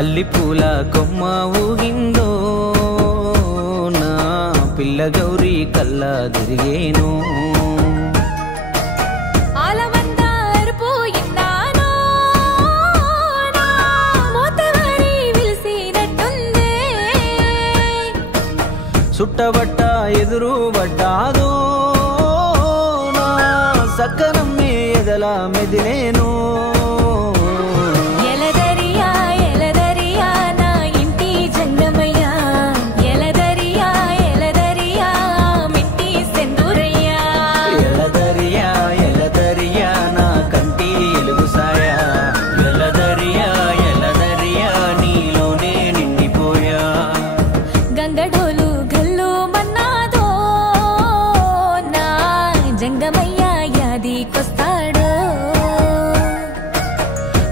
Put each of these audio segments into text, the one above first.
అల్లి పూల కొమ్మ ఊగిందో నా పిల్ల గౌరీ కల్లా తిరిగేను సుట్టబట్ట ఎదురు పడ్డాదో నా సక్కనమ్మే ఎదలా మెదిలేను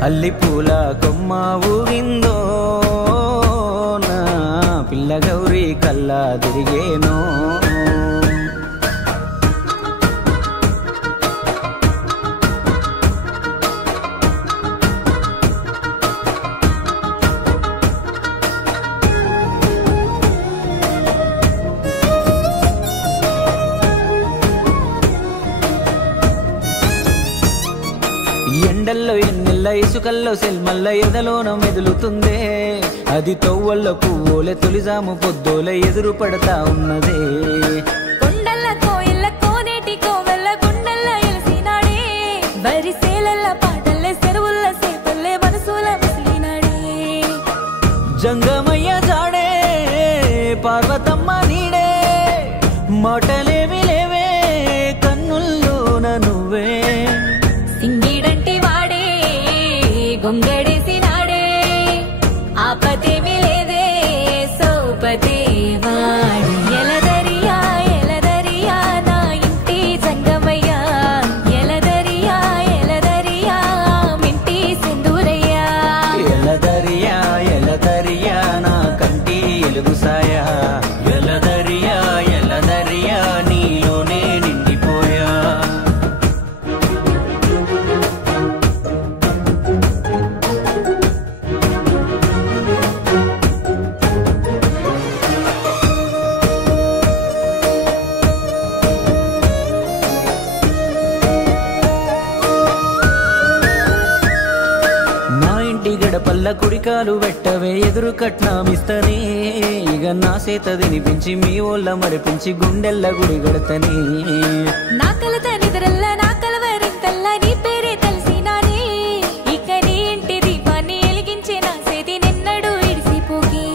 అల్లి పూల కొమ్మ ఊగిందో నా పిల్ల గౌరీ కల్లా తిరిగేను ఎండల్లో ఎన్నెల్ల ఇసుకల్లో సెల్మల్ల ఎదలోన మెదులుతుందే అది తొవ్వల్ల పువ్వులే తొలిజాము పొద్దోలే ఎదురు పడతా ఉన్నదే కొండల్ల కోయిల్ల కోనేటి కోవెల్ల గుండెల్ల ఎలిసినాడే బరిసేలల్ల పాటల్లే చెరువుల్ల సేపల్లే మనసుల మసిలినాడే జంగమయ్య జాడే పార్వతమ్మ నీడే మాటలేవి లేవే కన్నుల్లోన నువ్వే గొంగడేసినాడే ఆపతేమి లేదే సౌపతే వాడు ఎలదరియా ఎలదరియా నా ఇంటి జంగమయ్యా ఎలదరియా ఎలదరియా మింటి సింధూరయ్యా ఎలదరియా ఎలదరియా నా కంటి ఎలుగు సాయా ఎలదరియా ఎలదరియా నీలోనే నిండిపోయా గడపల్ల కుడికాలు వెట్టవే ఎదురు కట్నామిస్తనే ఇక నా సేత తినిపించి మీ ఓళ్ళ మరిపించి గుండెల్ల గుడి గడతని నా కలత నిద్రల్ల నా కలవరింతల్ల నీ పేరే తెలిసినానే ఇక నీ ఇంటి దీపాన్ని వెలిగించే నా సేతి నిన్నడు ఇడిసిపోకి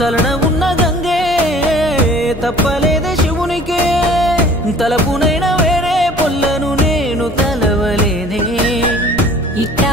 తలన ఉన్న గంగే తప్పలేదే శివునికే తలపునైన వేరే పొల్లను నేను తలవలేదే ఇట్లా